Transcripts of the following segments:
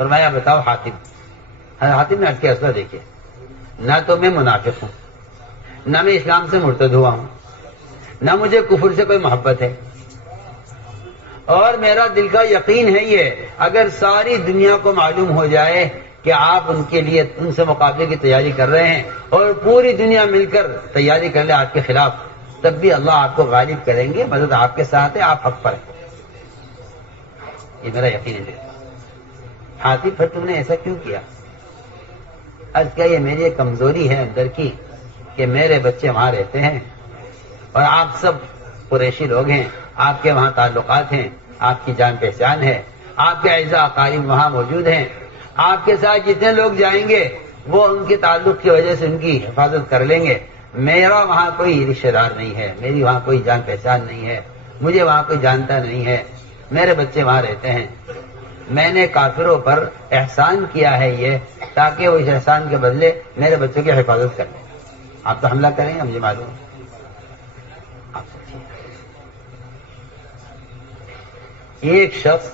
فرمایا بتاؤ حاتم. حاتم نے عرض کیا اصلا دیکھیے نہ تو میں منافق ہوں، نہ میں اسلام سے مرتد ہوا ہوں، نہ مجھے کفر سے کوئی محبت ہے، اور میرا دل کا یقین ہے یہ اگر ساری دنیا کو معلوم ہو جائے کہ آپ ان کے لیے ان سے مقابلے کی تیاری کر رہے ہیں اور پوری دنیا مل کر تیاری کر لے آپ کے خلاف، تب بھی اللہ آپ کو غالب کریں گے، مدد آپ کے ساتھ ہے، آپ حق پر ہیں. یہ میرا یقین ہے. حاتم پھر تم نے ایسا کیوں کیا؟ عرض کیا یہ میری ایک کمزوری ہے اندر کی کہ میرے بچے وہاں رہتے ہیں اور آپ سب قریشی لوگ ہیں، آپ کے وہاں تعلقات ہیں، آپ کی جان پہچان ہے، آپ کے اعزاء اقارب وہاں موجود ہیں، آپ کے ساتھ جتنے لوگ جائیں گے وہ ان کے تعلق کی وجہ سے ان کی حفاظت کر لیں گے. میرا وہاں کوئی رشتہ دار نہیں ہے، میری وہاں کوئی جان پہچان نہیں ہے، مجھے وہاں کوئی جانتا نہیں ہے، میرے بچے وہاں رہتے ہیں. میں نے کافروں پر احسان کیا ہے یہ تاکہ وہ اس احسان کے بدلے میرے بچوں کی حفاظت کر لیں. آپ تو حملہ کریں گے مجھے معلوم ہے. ایک شخص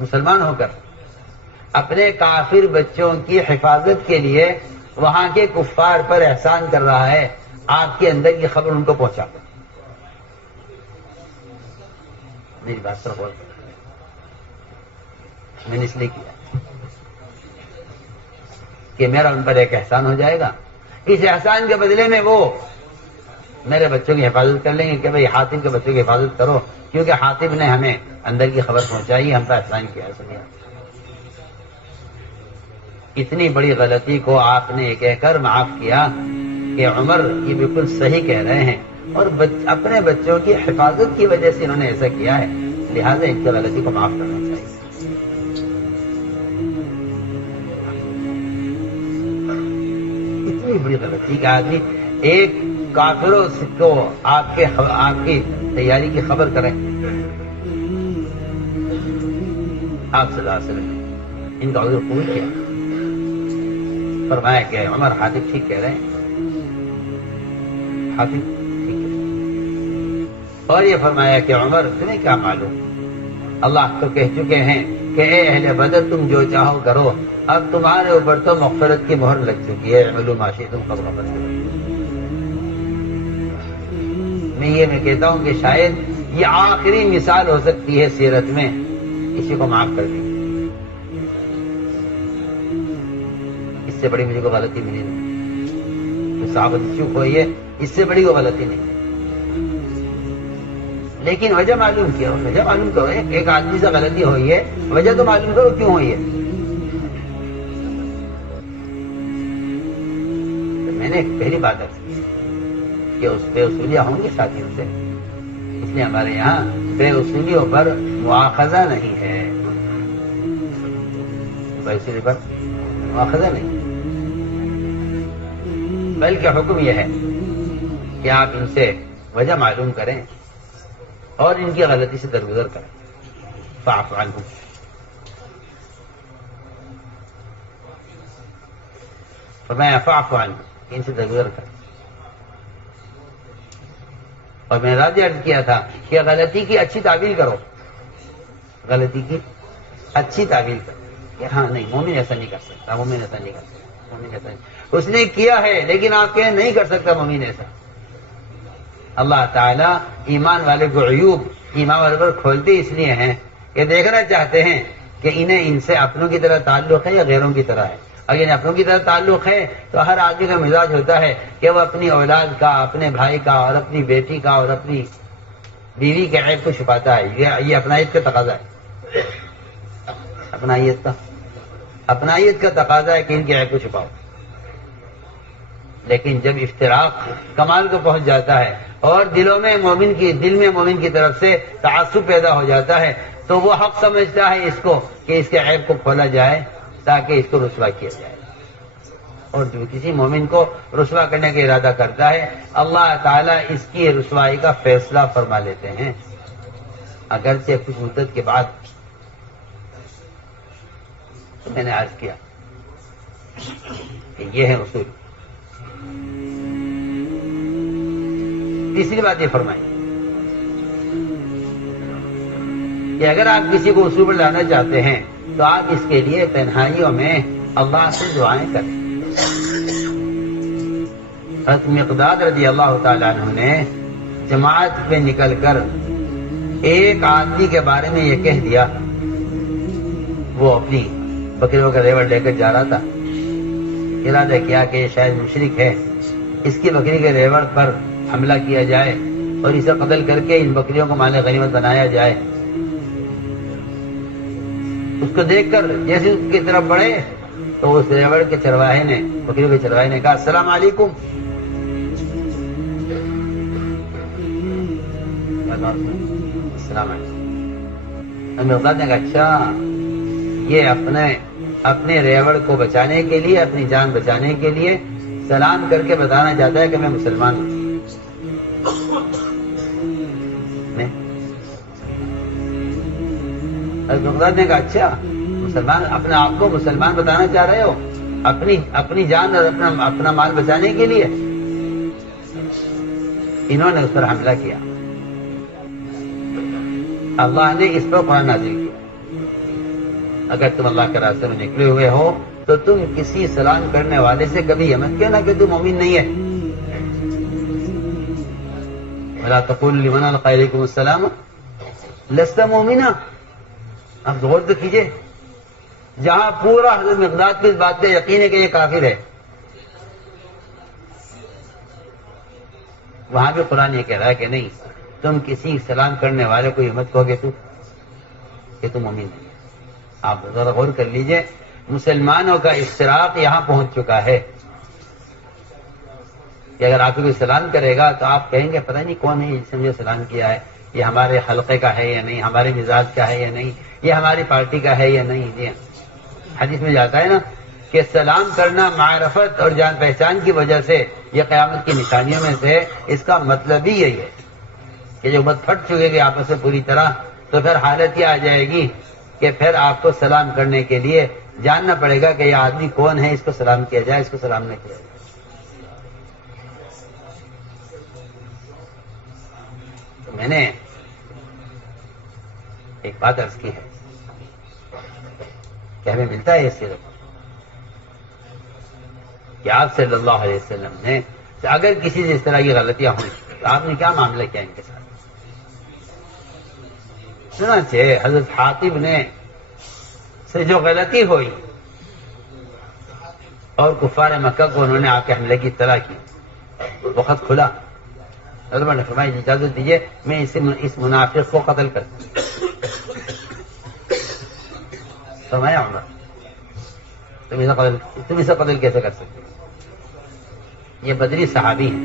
مسلمان ہو کر اپنے کافر بچوں کی حفاظت کے لیے وہاں کے کفار پر احسان کر رہا ہے، آپ کے اندر کی خبر ان کو پہنچا دو. میری بات پر غور کرو. میں نے اس لیے کیا کہ میرا ان پر ایک احسان ہو جائے گا، اس احسان کے بدلے میں وہ میرے بچوں کی حفاظت کر لیں گے کہ بھئی حاتم کے بچوں کی حفاظت کرو کیونکہ حاتم نے ہمیں اندر کی خبر پہنچائی، ہم پر احسان کیا ہے. سنیے اتنی بڑی غلطی کو آپ نے یہ کہہ کر معاف کیا کہ عمر یہ بالکل صحیح کہہ رہے ہیں اور اپنے بچوں کی حفاظت کی وجہ سے انہوں نے ایسا کیا ہے، لہٰذا ان کی غلطی کو معاف کرنا چاہیے. اتنی بڑی غلطی کہ آدمی ایک کافروں کو آپ کی تیاری کی خبر کریں. آپ صلی اللہ علیہ وسلم نے ان کا عذر قبول کیا، فرمایا کہ عمر حاتم ٹھیک کہہ رہے ہیں، حاتم ٹھیک ہے. اور یہ فرمایا کہ عمر تمہیں کیا معلوم، اللہ تو کہہ چکے ہیں کہ اے اہل بدر تم جو چاہو کرو، اب تمہارے اوپر تو مغفرت کی مہر لگ چکی ہے. اعملوا ما شئتم قبل غفرت. میں کہتا ہوں کہ شاید یہ آخری مثال ہو سکتی ہے سیرت میں کسی کو معاف کر دی. اس سے بڑی مجھے کو غلطی ملی نہیں. صحابت چوک ہوئی ہے، اس سے بڑی کو غلطی نہیں. لیکن وجہ معلوم کیا، وجہ معلوم کرو. ایک آدمی سے غلطی ہوئی ہے، وجہ تو معلوم کرو کیوں ہوئی ہے. تو میں نے پہلی بات ہے کہ اس بے اصولیاں ہوں گی ساتھیوں سے، اس لیے ہمارے یہاں بے اصولیوں پر مواخذہ نہیں ہے. بے اصولی پر مواخذہ نہیں، بلکہ حکم یہ ہے کہ آپ ان سے وجہ معلوم کریں اور ان کی غلطی سے درگزر کریں. فاعف عنہم. فرمایا فاعف عنہم، ان سے درگزر کریں. اور میں نے عرض کیا تھا کہ غلطی کی اچھی تعویل کرو، غلطی کی اچھی تعویل کرو کہ ہاں نہیں مومن ایسا نہیں کر سکتا، مومن ایسا نہیں کر سکتا، مومن ایسا نہیں. اس نے کیا ہے لیکن آپ کہیں نہیں کر سکتا مومن ایسا. اللہ تعالیٰ ایمان والے کو عیوب ایمان والے پر کھولتے اس لیے ہیں کہ دیکھنا چاہتے ہیں کہ انہیں ان سے اپنوں کی طرح تعلق ہے یا غیروں کی طرح ہے. اگر اپنوں کی طرح تعلق ہے تو ہر آدمی کا مزاج ہوتا ہے کہ وہ اپنی اولاد کا، اپنے بھائی کا اور اپنی بیٹی کا اور اپنی بیوی کے عیب کو چھپاتا ہے. یہ اپنائیت کا تقاضا ہے، اپنائیت کا تقاضا ہے کہ ان کے عیب کو چھپاؤ. لیکن جب افتراق کمال کو پہنچ جاتا ہے اور دل میں مومن کی طرف سے تعصب پیدا ہو جاتا ہے تو وہ حق سمجھتا ہے اس کو کہ اس کے عیب کو کھولا جائے تاکہ اس کو رسوا کیا جائے. اور جو کسی مومن کو رسوا کرنے کا ارادہ کرتا ہے اللہ تعالیٰ اس کی رسوائی کا فیصلہ فرما لیتے ہیں، اگرچہ کچھ مدت کے بعد. تو میں نے عرض کیا کہ یہ ہے اصول. تیسری بات یہ فرمائی کہ اگر آپ کسی کو اصول پر لانا چاہتے ہیں تو آپ اس کے لیے تنہائیوں میں اللہ سے دعائیں کریں۔ حضرت مقداد رضی اللہ تعالیٰ عنہ نے جماعت پہ نکل کر ایک آدمی کے بارے میں یہ کہہ دیا، وہ اپنی بکریوں کا ریوڑ لے کر جا رہا تھا، ارادہ کیا کہ یہ شاید مشرک ہے، اس کی بکری کے ریوڑ پر حملہ کیا جائے اور اسے قتل کر کے ان بکریوں کو مال غنیمت بنایا جائے۔ اس کو دیکھ کر جیسے اس کی طرف بڑھے تو اس ریوڑ کے چرواہے نے، بکریوں کے چرواہے نے کہا السلام علیکم۔ السلام علیکم۔ مقداد نے کہا اچھا، یہ اپنے ریوڑ کو بچانے کے لیے، اپنی جان بچانے کے لیے سلام کر کے بتانا چاہتا ہے کہ میں مسلمان ہوں۔ مقداد نے کہا اچھا، مسلمان، اپنے آپ کو مسلمان بتانا چاہ رہے ہو اپنی جان اور اپنا مال بچانے کے لیے؟ انہوں نے اس پر حملہ کیا۔ اللہ نے اس پر قرآن نازل کیا، اگر تم اللہ کے راستے میں نکلے ہوئے ہو تو تم کسی سلام کرنے والے سے کبھی یہ مت کہنا کہ تم مومن نہیں ہے۔ وَلَا تَقُولُوا لِمَنْ أَلْقَىٰ إِلَيْكُمُ السَّلَامَ لَسْتَ مُؤْمِنًا۔ اب غور تو کیجئے، جہاں پورا حضرت مقداد کی اس بات کا یقین ہے کہ یہ کافر ہے، وہاں بھی قرآن یہ کہہ رہا ہے کہ نہیں، تم کسی سلام کرنے والے کو یہ مت کہو کہ تم مومن نہیں۔ آپ ذرا غور کر لیجئے، مسلمانوں کا اشتراک یہاں پہنچ چکا ہے کہ اگر آپ کو کوئی سلام کرے گا تو آپ کہیں گے پتہ نہیں کون ہے جس نے مجھے سلام کیا ہے، یہ ہمارے حلقے کا ہے یا نہیں، ہمارے مزاج کا ہے یا نہیں، یہ ہماری پارٹی کا ہے یا نہیں۔ جی حدیث میں جاتا ہے نا کہ سلام کرنا معرفت اور جان پہچان کی وجہ سے یہ قیامت کی نشانیوں میں سے، اس کا مطلب ہی یہی ہے کہ جو امت پھٹ چکے گی آپس میں پوری طرح، تو پھر حالت یہ آ جائے گی کہ پھر آپ کو سلام کرنے کے لیے جاننا پڑے گا کہ یہ آدمی کون ہے، اس کو سلام کیا جائے، اس کو سلام نہ کیا جائے۔ تو میں نے ایک بات عرض کی ہے کہ ہمیں ملتا ہے یہ سیرت کہ آپ صلی اللہ علیہ وسلم نے اگر کسی سے اس طرح کی غلطیاں ہوئی تو آپ نے کیا معاملہ کیا ان کے ساتھ؟ چنانچہ حضرت حاطب نے سے جو غلطی ہوئی اور کفار مکہ کو انہوں نے آ کے حملے کی اطلاع کی، وقت کھلا، حضرت نے فرمایا اجازت دیجیے میں اس منافق کو قتل کرتا ہوں۔ فرمایا عمر تم اسے قتل کیسے کر سکتے ہو؟ یہ بدری صحابی ہیں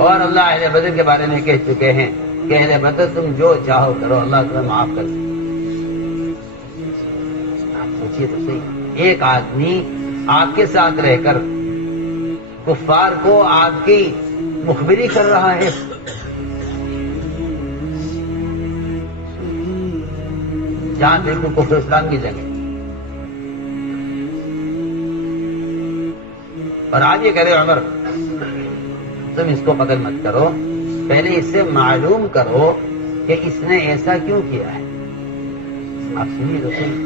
اور اللہ اہل بدر کے بارے میں کہہ چکے ہیں کہ اہل بدر تم جو چاہو کرو، اللہ تمہیں معاف کر سکتے۔ آپ سوچیے تو صحیح، ایک آدمی آپ کے ساتھ رہ کر کفار کو آپ کی مخبری کر رہا ہے، جہاں بالکل کفر اسلام کی جگہ، اور آج یہ کرے عمر تم اس کو قتل مت کرو، پہلے اس سے معلوم کرو کہ اس نے ایسا کیوں کیا ہے۔ آپ سنیے تو صحیح،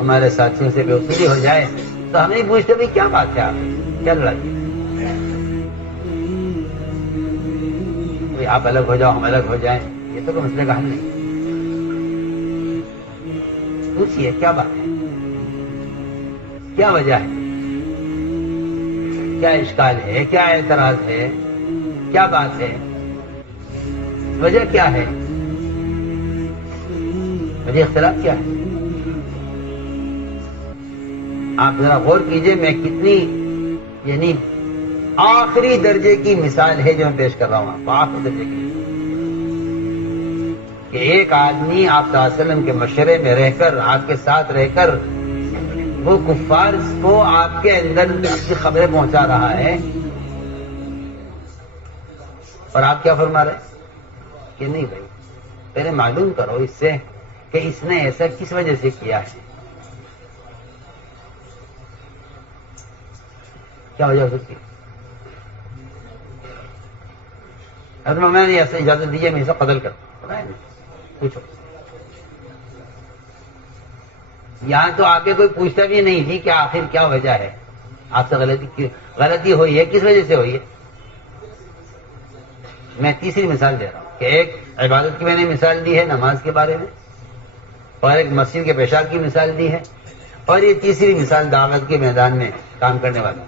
ہمارے ساتھیوں سے بے وصولی ہو جائے تو ہم نہیں پوچھتے بھائی کیا بات ہے، آپ کیا لڑائی، آپ الگ ہو جاؤ ہم الگ ہو جائیں، یہ تو کوئی مسئلے کا حل نہیں۔ پوچھئے کیا بات ہے، کیا وجہ ہے، کیا اشکال ہے، کیا اعتراض ہے، کیا بات ہے، وجہ کیا ہے، وجہ اختلاف کیا ہے۔ آپ ذرا غور کیجئے میں کتنی یعنی آخری درجے کی مثال ہے جو میں پیش کر رہا ہوں، آپ آخری درجے کی کہ ایک آدمی آپ صلی اللہ علیہ وسلم کے مشورے میں رہ کر، آپ کے ساتھ رہ کر وہ کفار کو آپ کے اندر کی خبریں پہنچا رہا ہے، اور آپ کیا فرما رہے کہ نہیں بھائی پہلے معلوم کرو اس سے کہ اس نے ایسا کس وجہ سے کیا ہے، کیا وجہ ہو سکتی ہے۔ میں نے ایسے اجازت دیجیے میں اسے قتل کرتا، پوچھو یہاں تو آگے کوئی پوچھتا بھی نہیں جی کہ آخر کیا وجہ ہے آپ سے غلطی ہوئی ہے، کس وجہ سے ہوئی ہے. میں تیسری مثال دے رہا ہوں کہ ایک عبادت کی میں نے مثال دی ہے نماز کے بارے میں، اور ایک مسجد کے پیشاب کی مثال دی ہے، اور یہ تیسری مثال دعوت کے میدان میں کام کرنے والا.